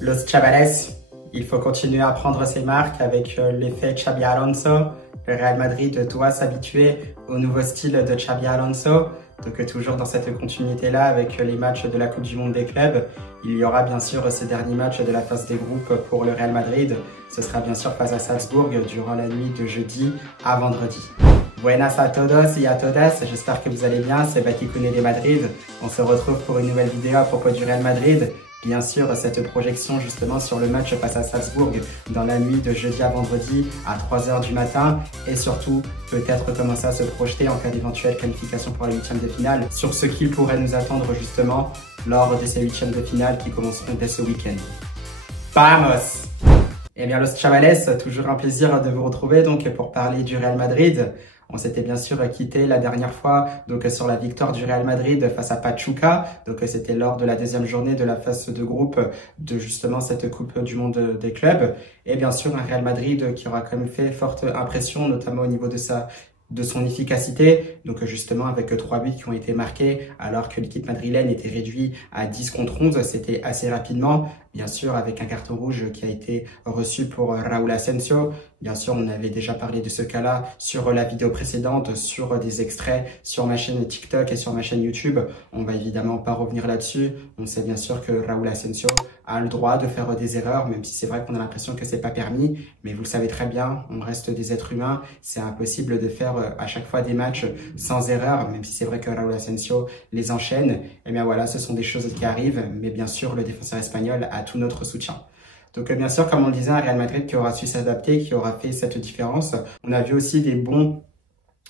Los Chavales, il faut continuer à prendre ses marques avec l'effet Xabi Alonso. Le Real Madrid doit s'habituer au nouveau style de Xabi Alonso. Donc toujours dans cette continuité-là avec les matchs de la Coupe du Monde des clubs. Il y aura bien sûr ces derniers matchs de la phase des groupes pour le Real Madrid. Ce sera bien sûr face à Salzbourg durant la nuit de jeudi à vendredi. Buenas a todos y a todas, j'espère que vous allez bien, c'est Batikouné de Madrid. On se retrouve pour une nouvelle vidéo à propos du Real Madrid. Bien sûr, cette projection justement sur le match face à Salzbourg dans la nuit de jeudi à vendredi à 3 h du matin et surtout peut-être commencer à se projeter en cas d'éventuelle qualification pour les huitièmes de finale sur ce qu'il pourrait nous attendre justement lors de ces huitièmes de finale qui commenceront dès ce week-end. Vamos! Eh bien, Los Chavales, toujours un plaisir de vous retrouver donc pour parler du Real Madrid. On s'était bien sûr quitté la dernière fois donc sur la victoire du Real Madrid face à Pachuca. Donc c'était lors de la deuxième journée de la phase de groupe de justement cette Coupe du Monde des clubs. Et bien sûr un Real Madrid qui aura quand même fait forte impression, notamment au niveau de son efficacité, donc justement avec 3 buts qui ont été marqués alors que l'équipe madrilène était réduite à 10 contre 11, c'était assez rapidement, bien sûr avec un carton rouge qui a été reçu pour Raúl Asensio. Bien sûr, on avait déjà parlé de ce cas-là sur la vidéo précédente, sur des extraits sur ma chaîne TikTok et sur ma chaîne YouTube. On va évidemment pas revenir là-dessus. On sait bien sûr que Raúl Asensio a le droit de faire des erreurs, même si c'est vrai qu'on a l'impression que c'est pas permis. Mais vous le savez très bien, on reste des êtres humains. C'est impossible de faire à chaque fois des matchs sans erreur, même si c'est vrai que Raúl Asensio les enchaîne. Et bien voilà, ce sont des choses qui arrivent. Mais bien sûr, le défenseur espagnol a tout notre soutien. Donc bien sûr, comme on le disait, un Real Madrid qui aura su s'adapter, qui aura fait cette différence. On a vu aussi des bonnes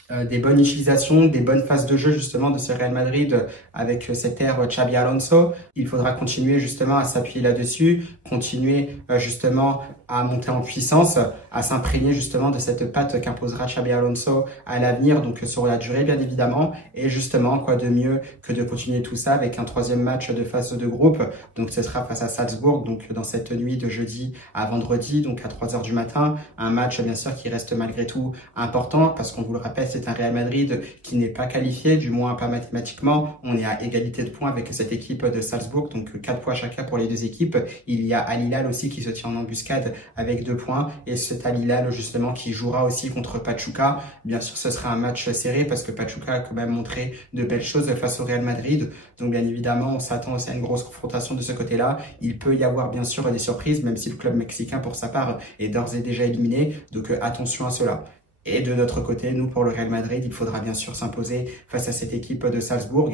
utilisations, des bonnes phases de jeu justement de ce Real Madrid avec cette ère Xabi Alonso. Il faudra continuer justement à s'appuyer là-dessus, continuer justement à monter en puissance, à s'imprégner justement de cette patte qu'imposera Xabi Alonso à l'avenir, donc sur la durée bien évidemment. Et justement, quoi de mieux que de continuer tout ça avec un troisième match de phase de groupe. Donc ce sera face à Salzbourg, donc dans cette nuit de jeudi à vendredi, donc à 3 h du matin. Un match bien sûr qui reste malgré tout important parce qu'on vous le rappelle, c'est un Real Madrid qui n'est pas qualifié, du moins pas mathématiquement. On est à égalité de points avec cette équipe de Salzbourg, donc 4 points chacun pour les deux équipes. Il y a Al Hilal aussi qui se tient en embuscade avec 2 points et cet Al Hilal justement qui jouera aussi contre Pachuca. Bien sûr, ce sera un match serré parce que Pachuca a quand même montré de belles choses face au Real Madrid. Donc bien évidemment, on s'attend aussi à une grosse confrontation de ce côté-là. Il peut y avoir bien sûr des surprises, même si le club mexicain pour sa part est d'ores et déjà éliminé. Donc attention à cela. Et de notre côté, nous, pour le Real Madrid, il faudra bien sûr s'imposer face à cette équipe de Salzbourg.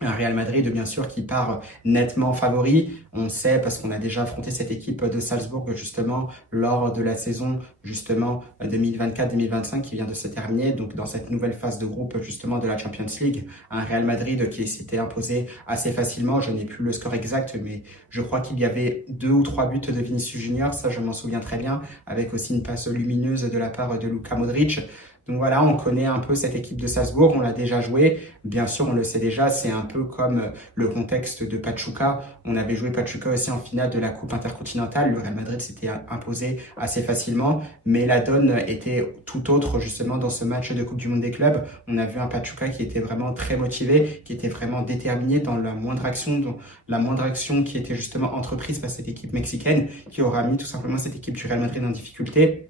Un Real Madrid, bien sûr, qui part nettement favori. On sait parce qu'on a déjà affronté cette équipe de Salzbourg, justement, lors de la saison, justement, 2024-2025 qui vient de se terminer. Donc, dans cette nouvelle phase de groupe, justement, de la Champions League. Un Real Madrid qui s'était imposé assez facilement. Je n'ai plus le score exact, mais je crois qu'il y avait 2 ou 3 buts de Vinicius Junior. Ça, je m'en souviens très bien. Avec aussi une passe lumineuse de la part de Luka Modric. Donc voilà, on connaît un peu cette équipe de Salzbourg, on l'a déjà joué. Bien sûr, on le sait déjà, c'est un peu comme le contexte de Pachuca. On avait joué Pachuca aussi en finale de la Coupe intercontinentale. Le Real Madrid s'était imposé assez facilement, mais la donne était tout autre justement dans ce match de Coupe du Monde des clubs. On a vu un Pachuca qui était vraiment très motivé, qui était vraiment déterminé dans la moindre action qui était justement entreprise par cette équipe mexicaine, qui aura mis tout simplement cette équipe du Real Madrid en difficulté.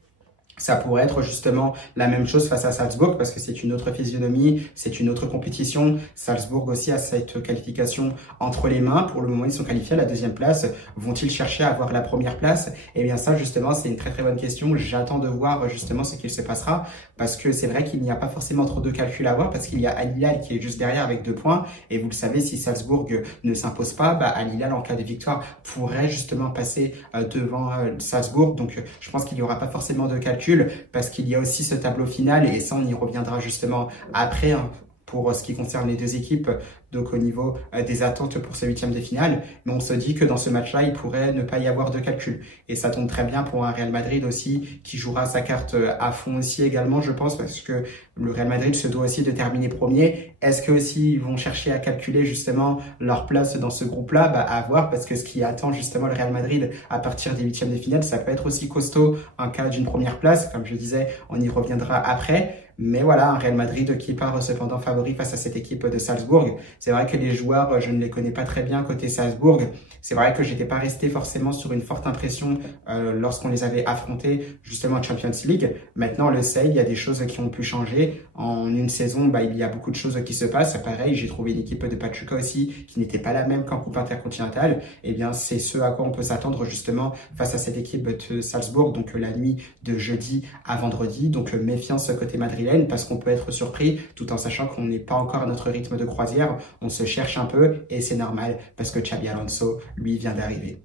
Ça pourrait être justement la même chose face à Salzbourg parce que c'est une autre physionomie, c'est une autre compétition. Salzbourg aussi a cette qualification entre les mains. Pour le moment, ils sont qualifiés à la 2e place. Vont-ils chercher à avoir la 1re place? Eh bien ça, justement, c'est une très très bonne question. J'attends de voir justement ce qu'il se passera parce que c'est vrai qu'il n'y a pas forcément trop de calculs à avoir parce qu'il y a Al Hilal qui est juste derrière avec 2 points. Et vous le savez, si Salzbourg ne s'impose pas, Al Hilal en cas de victoire pourrait justement passer devant Salzbourg. Donc je pense qu'il n'y aura pas forcément de calcul parce qu'il y a aussi ce tableau final et ça on y reviendra justement après pour ce qui concerne les deux équipes, donc au niveau des attentes pour ces huitièmes de finale. Mais on se dit que dans ce match-là, il pourrait ne pas y avoir de calcul. Et ça tombe très bien pour un Real Madrid aussi, qui jouera sa carte à fond aussi également, je pense, parce que le Real Madrid se doit aussi de terminer premier. Est-ce que aussi ils vont chercher à calculer justement leur place dans ce groupe-là? À voir, parce que ce qui attend justement le Real Madrid à partir des huitièmes de finale, ça peut être aussi costaud en cas d'une première place. Comme je disais, on y reviendra après. Mais voilà, un Real Madrid qui part cependant favori face à cette équipe de Salzbourg. C'est vrai que les joueurs, je ne les connais pas très bien côté Salzbourg. C'est vrai que j'étais pas resté forcément sur une forte impression lorsqu'on les avait affrontés justement en Champions League. Maintenant, on le sait, il y a des choses qui ont pu changer. En une saison, il y a beaucoup de choses qui se passent. Pareil, j'ai trouvé l'équipe de Pachuca aussi qui n'était pas la même qu'en Coupe intercontinentale. Eh bien, c'est ce à quoi on peut s'attendre justement face à cette équipe de Salzbourg, donc la nuit de jeudi à vendredi. Donc méfiance côté madrilène parce qu'on peut être surpris tout en sachant qu'on n'est pas encore à notre rythme de croisière. On se cherche un peu et c'est normal parce que Xabi Alonso, lui, vient d'arriver.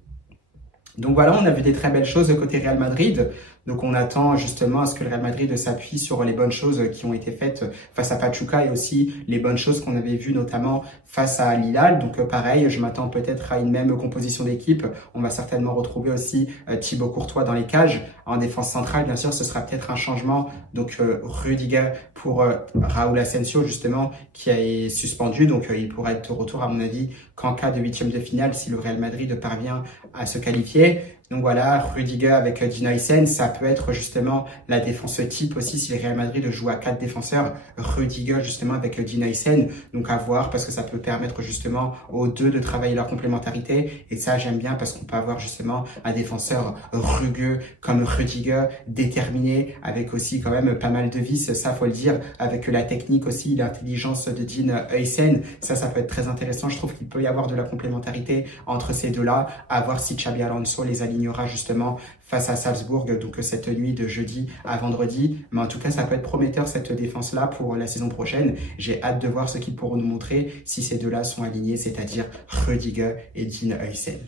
Donc voilà, on a vu des très belles choses côté Real Madrid. Donc on attend justement à ce que le Real Madrid s'appuie sur les bonnes choses qui ont été faites face à Pachuca et aussi les bonnes choses qu'on avait vues notamment face à Lille. Donc pareil, je m'attends peut-être à une même composition d'équipe. On va certainement retrouver aussi Thibaut Courtois dans les cages. En défense centrale, bien sûr, ce sera peut-être un changement. Donc Rudiger pour Raúl Asensio justement qui est suspendu. Donc il pourra être de retour à mon avis qu'en cas de huitième de finale si le Real Madrid parvient à se qualifier. Donc voilà, Rudiger avec Dino Aysen, ça peut être justement la défense type aussi si le Real Madrid joue à 4 défenseurs, Rudiger justement avec Dino Aysen. Donc à voir parce que ça peut permettre justement aux deux de travailler leur complémentarité et ça j'aime bien parce qu'on peut avoir justement un défenseur rugueux comme Rudiger, déterminé avec aussi quand même pas mal de vices, ça faut le dire, avec la technique aussi, l'intelligence de Dino Aysen. Ça peut être très intéressant. Je trouve qu'il peut y avoir de la complémentarité entre ces deux-là. À voir si Xabi Alonso les alignera justement face à Salzbourg, donc cette nuit de jeudi à vendredi. Mais en tout cas, ça peut être prometteur cette défense-là pour la saison prochaine. J'ai hâte de voir ce qu'ils pourront nous montrer si ces deux-là sont alignés, c'est-à-dire Rudiger et Dino Aysen.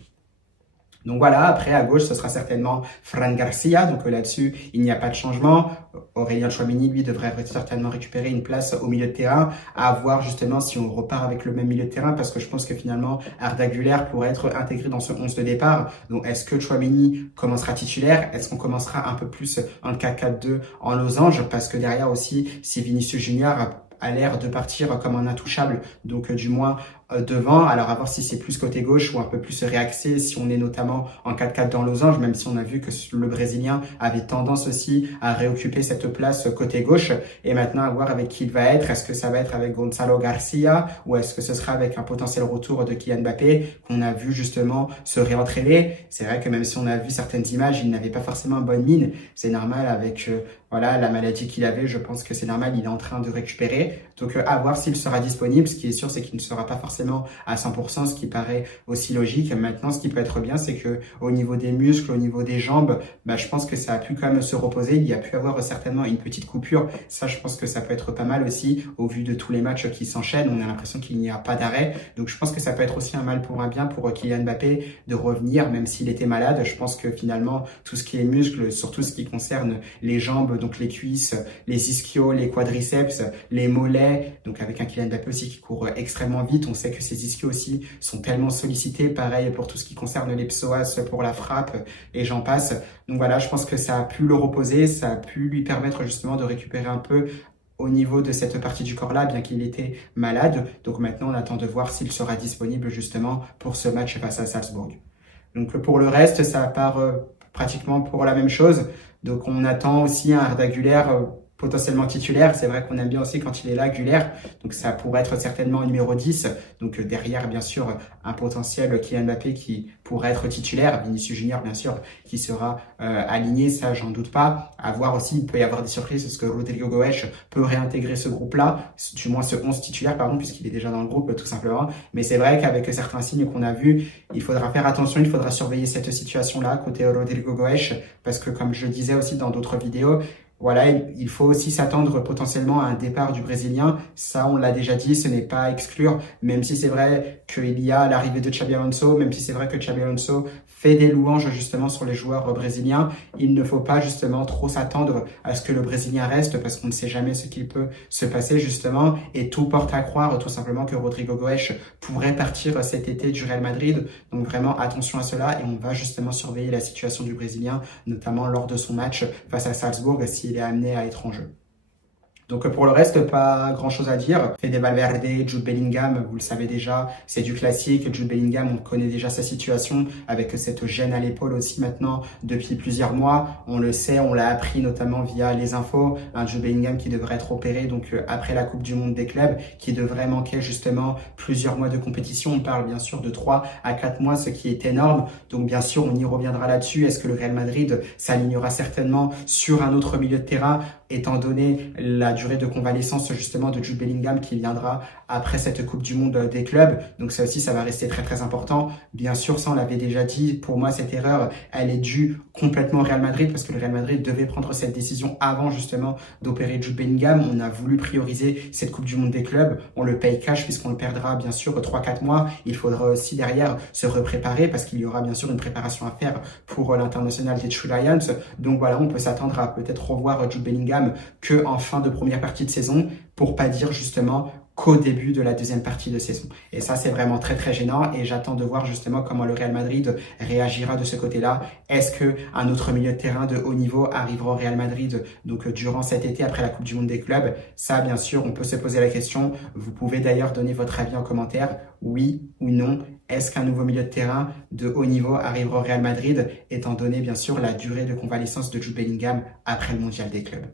Donc voilà, après à gauche, ce sera certainement Fran Garcia. Donc là-dessus, il n'y a pas de changement. Aurélien Tchouaméni, lui, devrait certainement récupérer une place au milieu de terrain. À voir justement si on repart avec le même milieu de terrain parce que je pense que finalement, Arda Güler pourrait être intégré dans ce 11 de départ. Donc est-ce que Tchouaméni commencera titulaire? Est-ce qu'on commencera un peu plus en 4-4-2 en losange? Parce que derrière aussi, si Vinicius Junior a l'air de partir comme un intouchable, donc du moins devant. Alors à voir si c'est plus côté gauche ou un peu plus réaxé, si on est notamment en 4-4 dans losange, même si on a vu que le Brésilien avait tendance aussi à réoccuper cette place côté gauche. Et maintenant à voir avec qui il va être. Est-ce que ça va être avec Gonzalo Garcia ou est-ce que ce sera avec un potentiel retour de Kylian Mbappé qu'on a vu justement se réentraîner? C'est vrai que même si on a vu certaines images, il n'avait pas forcément bonne mine. C'est normal avec voilà la maladie qu'il avait. Je pense que c'est normal, il est en train de récupérer. Donc à voir s'il sera disponible. Ce qui est sûr, c'est qu'il ne sera pas forcément à 100%, ce qui paraît aussi logique. Maintenant, ce qui peut être bien, c'est que au niveau des muscles, au niveau des jambes, je pense que ça a pu quand même se reposer. Il y a pu avoir certainement une petite coupure. Ça, je pense que ça peut être pas mal aussi au vu de tous les matchs qui s'enchaînent. On a l'impression qu'il n'y a pas d'arrêt. Donc, je pense que ça peut être aussi un mal pour un bien pour Kylian Mbappé de revenir, même s'il était malade. Je pense que finalement, tout ce qui est muscles, surtout ce qui concerne les jambes, donc les cuisses, les ischios, les quadriceps, les mollets, donc avec un Kylian Mbappé aussi qui court extrêmement vite. On sait que ces ischios aussi sont tellement sollicités, pareil pour tout ce qui concerne les psoas pour la frappe et j'en passe. Donc voilà, je pense que ça a pu le reposer, ça a pu lui permettre justement de récupérer un peu au niveau de cette partie du corps-là, bien qu'il était malade. Donc maintenant, on attend de voir s'il sera disponible justement pour ce match face à Salzbourg. Donc pour le reste, ça part pratiquement pour la même chose. Donc on attend aussi un Arda Güler potentiellement titulaire. C'est vrai qu'on aime bien aussi quand il est là, Güler. Donc ça pourrait être certainement numéro 10. Donc derrière, bien sûr, un potentiel Kylian Mbappé qui pourrait être titulaire. Vinicius Junior, bien sûr, qui sera aligné. Ça, j'en doute pas. À voir aussi, il peut y avoir des surprises parce que Rodrigo Goes peut réintégrer ce groupe-là. Du moins ce 11 titulaire, pardon, puisqu'il est déjà dans le groupe, tout simplement. Mais c'est vrai qu'avec certains signes qu'on a vus, il faudra faire attention. Il faudra surveiller cette situation-là côté Rodrigo Goes. Parce que comme je le disais aussi dans d'autres vidéos, voilà, il faut aussi s'attendre potentiellement à un départ du Brésilien. Ça, on l'a déjà dit, ce n'est pas à exclure, même si c'est vrai qu'il y a l'arrivée de Xabi Alonso, même si c'est vrai que Xabi Alonso fait des louanges justement sur les joueurs brésiliens. Il ne faut pas justement trop s'attendre à ce que le Brésilien reste parce qu'on ne sait jamais ce qu'il peut se passer justement. Et tout porte à croire tout simplement que Rodrigo Goes pourrait partir cet été du Real Madrid. Donc vraiment attention à cela et on va justement surveiller la situation du Brésilien, notamment lors de son match face à Salzbourg s'il est amené à être en jeu. Donc pour le reste, pas grand-chose à dire. Fede Valverde, Jude Bellingham, vous le savez déjà, c'est du classique. Jude Bellingham, on connaît déjà sa situation avec cette gêne à l'épaule aussi maintenant depuis plusieurs mois. On le sait, on l'a appris notamment via les infos. Un Jude Bellingham qui devrait être opéré donc après la Coupe du Monde des clubs, qui devrait manquer justement plusieurs mois de compétition. On parle bien sûr de 3 à 4 mois, ce qui est énorme. Donc bien sûr, on y reviendra là-dessus. Est-ce que le Real Madrid s'alignera certainement sur un autre milieu de terrain, étant donné la durée de convalescence justement de Jude Bellingham qui viendra après cette Coupe du Monde des clubs. Donc ça aussi, ça va rester très très important. Bien sûr, ça on l'avait déjà dit, pour moi cette erreur, elle est due complètement au Real Madrid parce que le Real Madrid devait prendre cette décision avant justement d'opérer Jude Bellingham. On a voulu prioriser cette Coupe du Monde des clubs. On le paye cash puisqu'on le perdra bien sûr 3-4 mois. Il faudra aussi derrière se repréparer parce qu'il y aura bien sûr une préparation à faire pour l'international des True Lions. Donc voilà, on peut s'attendre à peut-être revoir Jude Bellingham que en fin de première partie de saison, pour pas dire justement qu'au début de la deuxième partie de saison. Et ça, c'est vraiment très très gênant et j'attends de voir justement comment le Real Madrid réagira de ce côté-là. Est-ce que un autre milieu de terrain de haut niveau arrivera au Real Madrid donc durant cet été après la Coupe du Monde des clubs? Ça, bien sûr, on peut se poser la question. Vous pouvez d'ailleurs donner votre avis en commentaire, oui ou non. Est-ce qu'un nouveau milieu de terrain de haut niveau arrivera au Real Madrid, étant donné bien sûr la durée de convalescence de Jude Bellingham après le Mondial des clubs?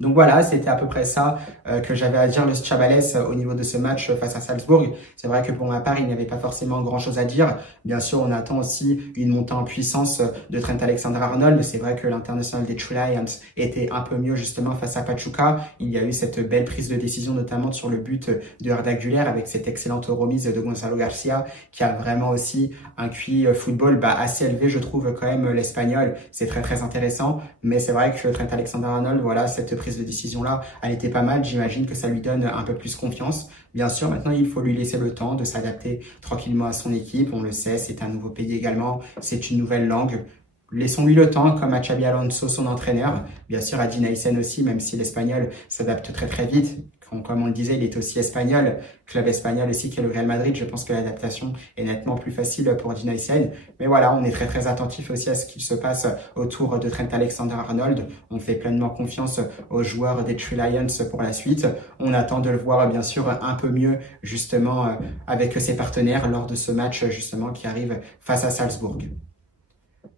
Donc voilà, c'était à peu près ça que j'avais à dire, le Chavales, au niveau de ce match face à Salzbourg. C'est vrai que pour ma part, il n'y avait pas forcément grand-chose à dire. Bien sûr, on attend aussi une montée en puissance de Trent Alexander-Arnold. C'est vrai que l'international des True Lions était un peu mieux justement face à Pachuca. Il y a eu cette belle prise de décision, notamment sur le but de Arda Güler avec cette excellente remise de Gonzalo Garcia, qui a vraiment aussi un QI football assez élevé, je trouve, quand même, l'Espagnol. C'est très très intéressant. Mais c'est vrai que Trent Alexander-Arnold, voilà, cette prise de décision-là, elle était pas mal. J'imagine que ça lui donne un peu plus confiance. Bien sûr, maintenant, il faut lui laisser le temps de s'adapter tranquillement à son équipe. On le sait, c'est un nouveau pays également. C'est une nouvelle langue. Laissons-lui le temps, comme à Xabi Alonso, son entraîneur. Bien sûr, à Dean Aysen aussi, même si l'Espagnol s'adapte très très vite. Comme on le disait, il est aussi espagnol, club espagnol aussi qu'est le Real Madrid. Je pense que l'adaptation est nettement plus facile pour Dean Aysen. Mais voilà, on est très très attentif aussi à ce qu'il se passe autour de Trent Alexander-Arnold. On fait pleinement confiance aux joueurs des True Lions pour la suite. On attend de le voir bien sûr un peu mieux justement avec ses partenaires lors de ce match justement qui arrive face à Salzbourg.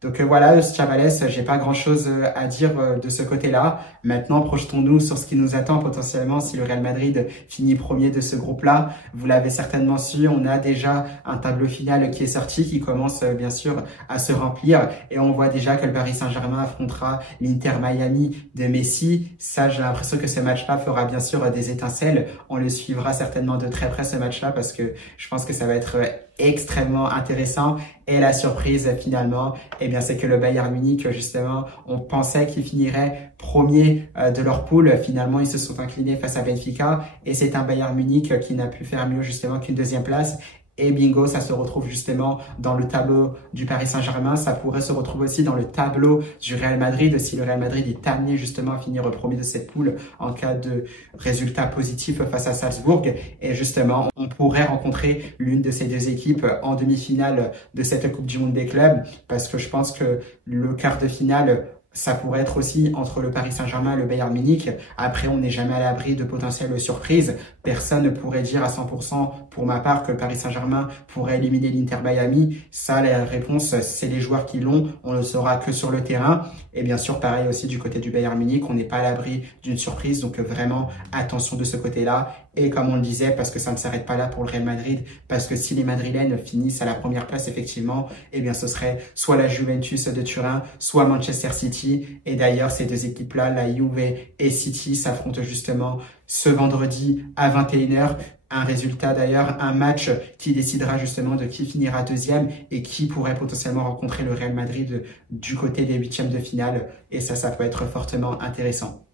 Donc voilà, Chavales, j'ai pas grand chose à dire de ce côté-là. Maintenant, projetons-nous sur ce qui nous attend potentiellement si le Real Madrid finit premier de ce groupe-là. Vous l'avez certainement su, on a déjà un tableau final qui est sorti, qui commence bien sûr à se remplir. Et on voit déjà que le Paris Saint-Germain affrontera l'Inter Miami de Messi. Ça, j'ai l'impression que ce match-là fera bien sûr des étincelles. On le suivra certainement de très près ce match-là parce que je pense que ça va être extrêmement intéressant. Et la surprise finalement, eh bien c'est que le Bayern Munich justement, on pensait qu'ils finiraient premier de leur poule. Finalement, ils se sont inclinés face à Benfica et c'est un Bayern Munich qui n'a pu faire mieux justement qu'une deuxième place. Et bingo, ça se retrouve justement dans le tableau du Paris Saint-Germain. Ça pourrait se retrouver aussi dans le tableau du Real Madrid si le Real Madrid est amené justement à finir premier de cette poule en cas de résultat positif face à Salzbourg. Et justement, on pourrait rencontrer l'une de ces deux équipes en demi-finale de cette Coupe du Monde des clubs parce que je pense que le quart de finale, ça pourrait être aussi entre le Paris Saint-Germain et le Bayern Munich. Après, on n'est jamais à l'abri de potentielles surprises. Personne ne pourrait dire à 100% pour ma part que le Paris Saint-Germain pourrait éliminer l'Inter Miami. Ça, la réponse, c'est les joueurs qui l'ont. On ne le saura que sur le terrain. Et bien sûr, pareil aussi du côté du Bayern Munich, on n'est pas à l'abri d'une surprise. Donc vraiment, attention de ce côté-là. Et comme on le disait, parce que ça ne s'arrête pas là pour le Real Madrid, parce que si les Madrilènes finissent à la première place, effectivement, eh bien ce serait soit la Juventus de Turin, soit Manchester City. Et d'ailleurs, ces deux équipes-là, la Juve et City, s'affrontent justement ce vendredi à 21h. Un résultat d'ailleurs, un match qui décidera justement de qui finira deuxième et qui pourrait potentiellement rencontrer le Real Madrid du côté des huitièmes de finale. Et ça peut être fortement intéressant.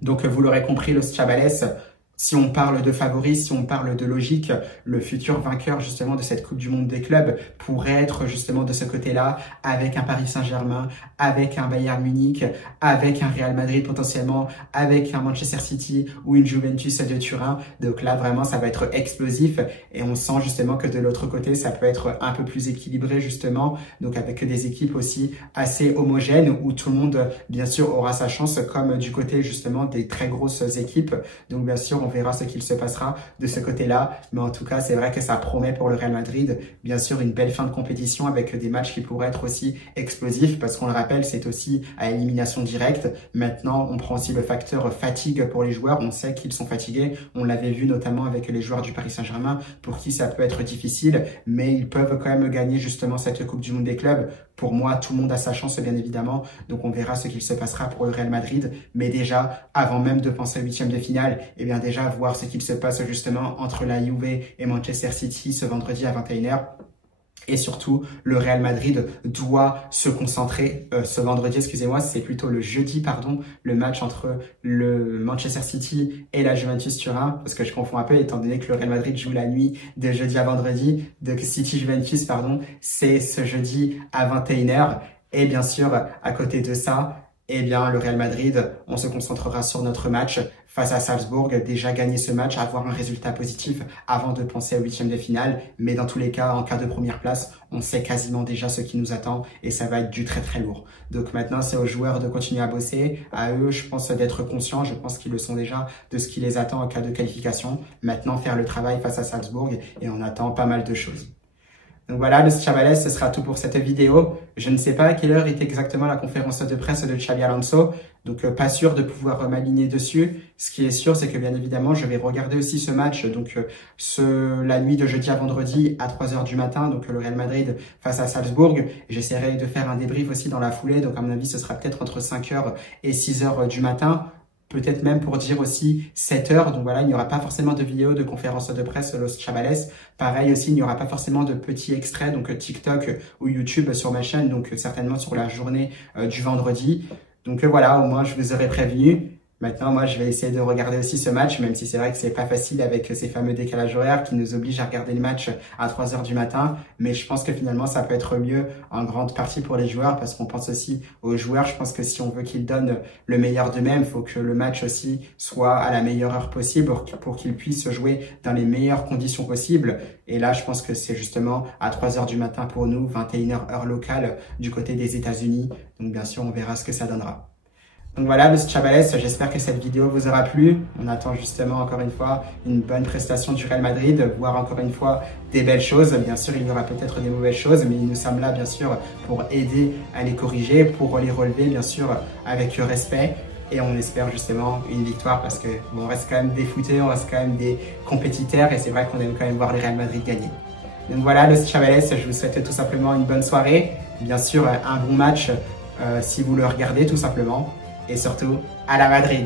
Donc vous l'aurez compris, Los Chavales, Si on parle de favoris, si on parle de logique, le futur vainqueur justement de cette Coupe du Monde des clubs pourrait être justement de ce côté-là, avec un Paris Saint-Germain, avec un Bayern Munich, avec un Real Madrid potentiellement, avec un Manchester City ou une Juventus de Turin. Donc là, vraiment, ça va être explosif et on sent justement que de l'autre côté, ça peut être un peu plus équilibré justement, donc avec des équipes aussi assez homogènes où tout le monde, bien sûr, aura sa chance comme du côté justement des très grosses équipes. Donc bien sûr, on verra ce qu'il se passera de ce côté-là. Mais en tout cas, c'est vrai que ça promet pour le Real Madrid, bien sûr, une belle fin de compétition avec des matchs qui pourraient être aussi explosifs parce qu'on le rappelle, c'est aussi à élimination directe. Maintenant, on prend aussi le facteur fatigue pour les joueurs. On sait qu'ils sont fatigués. On l'avait vu notamment avec les joueurs du Paris Saint-Germain pour qui ça peut être difficile, mais ils peuvent quand même gagner justement cette Coupe du Monde des clubs. Pour moi, tout le monde a sa chance, bien évidemment. Donc, on verra ce qu'il se passera pour le Real Madrid. Mais déjà, avant même de penser au huitième de finale, eh bien déjà, voir ce qu'il se passe justement entre la Juve et Manchester City ce vendredi à 21h. Et surtout, le Real Madrid doit se concentrer ce vendredi, excusez-moi, c'est plutôt le jeudi, pardon, le match entre le Manchester City et la Juventus Turin, parce que je confonds un peu étant donné que le Real Madrid joue la nuit de jeudi à vendredi, donc City-Juventus, pardon, c'est ce jeudi à 21h. Et bien sûr, à côté de ça, eh bien, le Real Madrid, on se concentrera sur notre match face à Salzbourg, déjà gagner ce match, avoir un résultat positif avant de penser au huitième de finale. Mais dans tous les cas, en cas de première place, on sait quasiment déjà ce qui nous attend et ça va être du très très lourd. Donc maintenant, c'est aux joueurs de continuer à bosser. À eux, je pense d'être conscients, je pense qu'ils le sont déjà, de ce qui les attend en cas de qualification. Maintenant, faire le travail face à Salzbourg et on attend pas mal de choses. Donc voilà, le Chavales, ce sera tout pour cette vidéo. Je ne sais pas à quelle heure est exactement la conférence de presse de Xabi Alonso, donc pas sûr de pouvoir m'aligner dessus. Ce qui est sûr, c'est que bien évidemment, je vais regarder aussi ce match, donc la nuit de jeudi à vendredi à 3h du matin, donc le Real Madrid face à Salzbourg. J'essaierai de faire un débrief aussi dans la foulée, donc à mon avis, ce sera peut-être entre 5h et 6h du matin. Peut-être même pour dire aussi 7h. Donc voilà, il n'y aura pas forcément de vidéo de conférence de presse Los Chavales. Pareil aussi, il n'y aura pas forcément de petits extraits, donc TikTok ou YouTube sur ma chaîne, donc certainement sur la journée du vendredi. Donc voilà, au moins je vous aurais prévenu. Maintenant, moi, je vais essayer de regarder aussi ce match, même si c'est vrai que c'est pas facile avec ces fameux décalages horaires qui nous obligent à regarder le match à 3h du matin. Mais je pense que finalement, ça peut être mieux en grande partie pour les joueurs parce qu'on pense aussi aux joueurs. Je pense que si on veut qu'ils donnent le meilleur d'eux-mêmes, il faut que le match aussi soit à la meilleure heure possible pour qu'ils puissent jouer dans les meilleures conditions possibles. Et là, je pense que c'est justement à 3h du matin pour nous, 21h heure locale du côté des États-Unis. Donc bien sûr, on verra ce que ça donnera. Donc voilà, Los Chavales, j'espère que cette vidéo vous aura plu. On attend justement encore une fois une bonne prestation du Real Madrid, voir encore une fois des belles choses. Bien sûr, il y aura peut-être des mauvaises choses, mais nous sommes là bien sûr pour aider à les corriger, pour les relever bien sûr avec respect. Et on espère justement une victoire parce que bon, on reste quand même des footeux, on reste quand même des compétiteurs et c'est vrai qu'on aime quand même voir le Real Madrid gagner. Donc voilà, Los Chavales, je vous souhaite tout simplement une bonne soirée. Bien sûr, un bon match si vous le regardez tout simplement. Et surtout, à la Madrid!